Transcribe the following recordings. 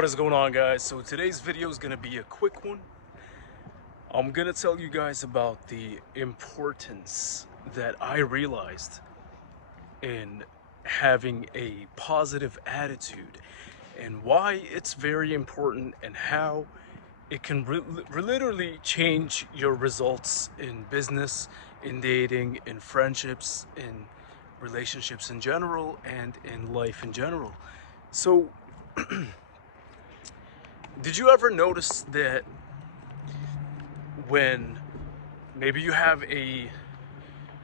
What is going on, guys? So today's video is going to be a quick one. I'm going to tell you guys about the importance that I realized in having a positive attitude and why it's very important and how it can literally change your results in business, in dating, in friendships, in relationships in general, and in life in general. So did you ever notice that when maybe you have a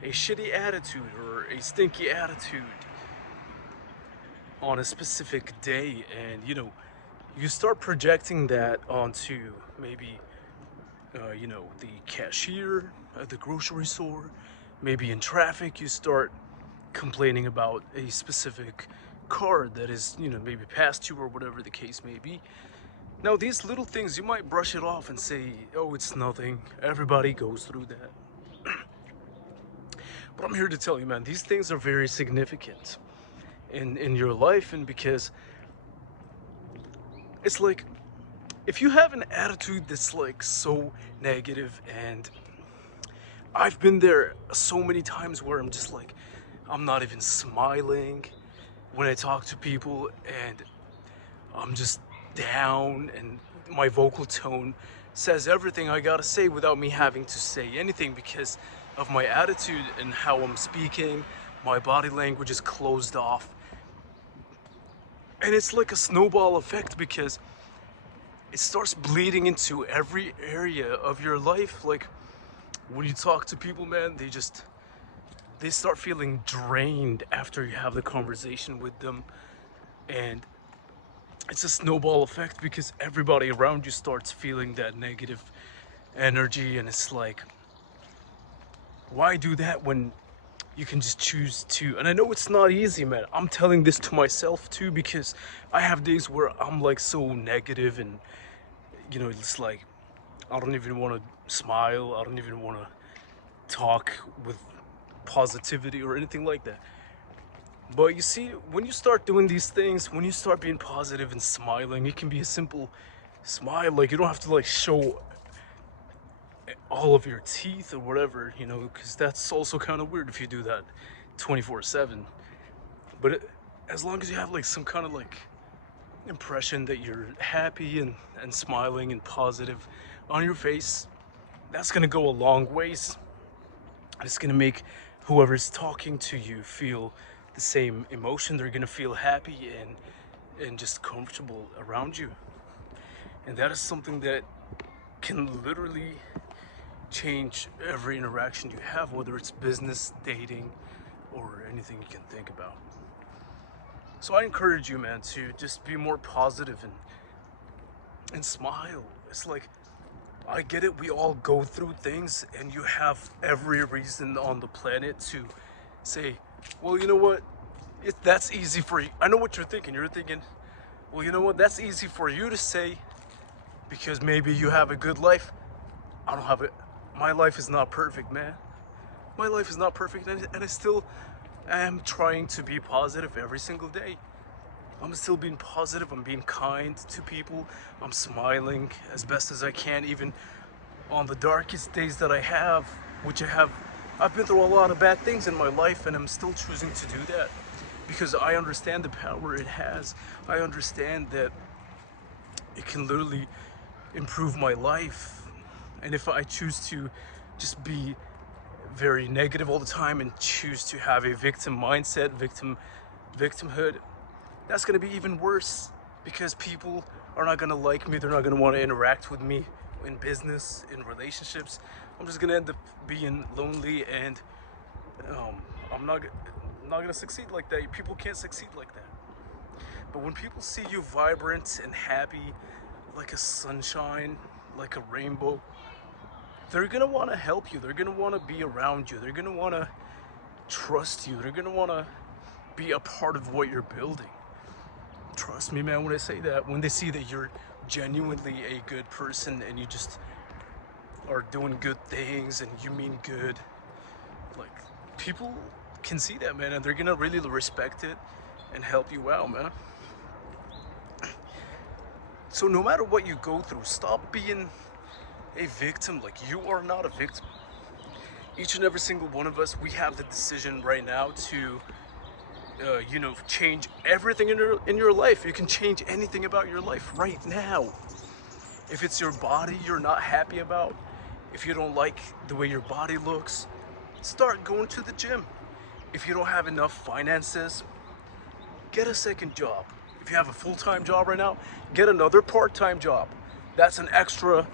shitty attitude or a stinky attitude on a specific day, and you start projecting that onto maybe the cashier at the grocery store, maybe in traffic you start complaining about a specific car that is maybe past you or whatever the case may be. Now, these little things, you might brush it off and say, oh, it's nothing. Everybody goes through that. But I'm here to tell you, man, these things are very significant in your life. And because it's like, if you have an attitude that's like so negative, and I've been there so many times where I'm just like, I'm not even smiling when I talk to people, and I'm just down, and my vocal tone says everything I gotta say without me having to say anything because of my attitude and how I'm speaking. My body language is closed off, and it's like a snowball effect because it starts bleeding into every area of your life. Like when you talk to people, man, they start feeling drained after you have the conversation with them, and it's a snowball effect because everybody around you starts feeling that negative energy. And it's like, why do that when you can just choose to? And I know it's not easy, man. I'm telling this to myself too, because I have days where I'm like so negative, and it's like I don't even want to smile, I don't even want to talk with positivity or anything like that. But you see, when you start doing these things, when you start being positive and smiling, it can be a simple smile. Like, you don't have to like show all of your teeth or whatever, because that's also kind of weird if you do that 24/7. But as long as you have like some kind of like impression that you're happy and smiling and positive on your face, that's gonna go a long ways. It's gonna make whoever's talking to you feel the same emotion. They're gonna feel happy and just comfortable around you. And that is something that can literally change every interaction you have, whether it's business, dating, or anything you can think about. So I encourage you, man, to just be more positive and smile. It's like, I get it, we all go through things, and you have every reason on the planet to say, well, you know what, that's easy for you. I know what you're thinking. You're thinking, well, you know what, that's easy for you to say because maybe you have a good life. I don't have it. My life is not perfect, man. My life is not perfect, and I still am trying to be positive every single day. I'm still being positive. I'm being kind to people. I'm smiling as best as I can, even on the darkest days that I have, which I've been through a lot of bad things in my life, and I'm still choosing to do that because I understand the power it has. I understand that it can literally improve my life. And if I choose to just be very negative all the time and choose to have a victim mindset, victimhood, that's going to be even worse because people are not going to like me. They're not going to want to interact with me in business, in relationships. I'm just going to end up being lonely, and I'm not going to succeed like that. People can't succeed like that. But when people see you vibrant and happy, like a sunshine, like a rainbow, they're going to want to help you. They're going to want to be around you. They're going to want to trust you. They're going to want to be a part of what you're building. Trust me, man, when I say that. When they see that you're genuinely a good person and you just are doing good things and you mean good, like, people can see that, man, and they're gonna really respect it and help you out, man. So no matter what you go through, stop being a victim. Like, you are not a victim. Each and every single one of us, we have the decision right now to change everything in your life. You can change anything about your life right now. If it's your body you're not happy about, if you don't like the way your body looks, start going to the gym. If you don't have enough finances, get a second job. If you have a full-time job right now, get another part-time job. That's an extra,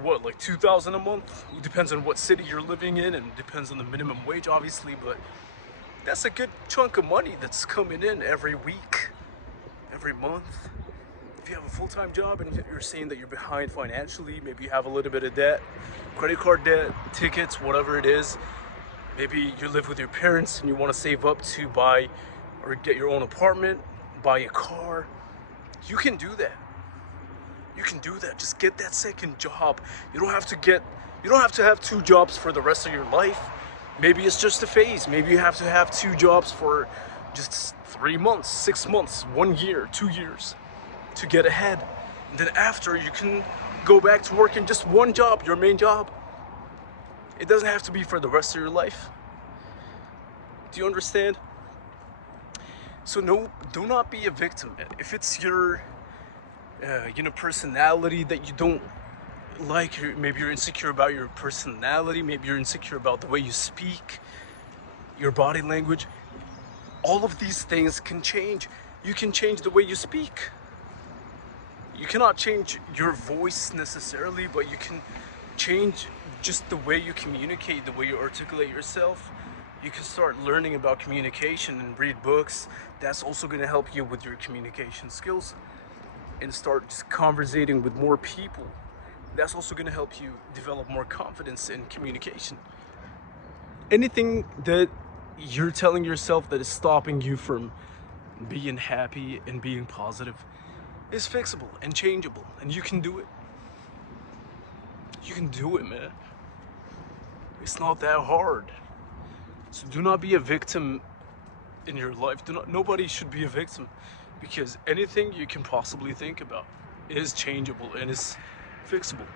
what, like 2,000 a month? It depends on what city you're living in, and depends on the minimum wage, obviously, but that's a good chunk of money that's coming in every week, every month. If you have a full-time job and you're saying that you're behind financially, maybe you have a little bit of debt, credit card debt, tickets, whatever it is. Maybe you live with your parents and you want to save up to buy or get your own apartment, buy a car. You can do that. You can do that. Just get that second job. You don't have to have two jobs for the rest of your life. Maybe it's just a phase. Maybe you have to have two jobs for just 3 months, 6 months, 1 year, 2 years to get ahead. And then after, you can go back to working just one job, your main job. It doesn't have to be for the rest of your life. Do you understand? So no, do not be a victim. If it's your personality that you don't like, maybe you're insecure about your personality, maybe you're insecure about the way you speak, your body language, all of these things can change. You can change the way you speak. You cannot change your voice necessarily, but you can change just the way you communicate, the way you articulate yourself. You can start learning about communication and read books. That's also going to help you with your communication skills, and start just conversating with more people. That's also going to help you develop more confidence in communication. Anything that you're telling yourself that is stopping you from being happy and being positive is fixable and changeable, and you can do it. You can do it, man. It's not that hard. So do not be a victim in your life. Nobody should be a victim, because anything you can possibly think about is changeable and is fixable.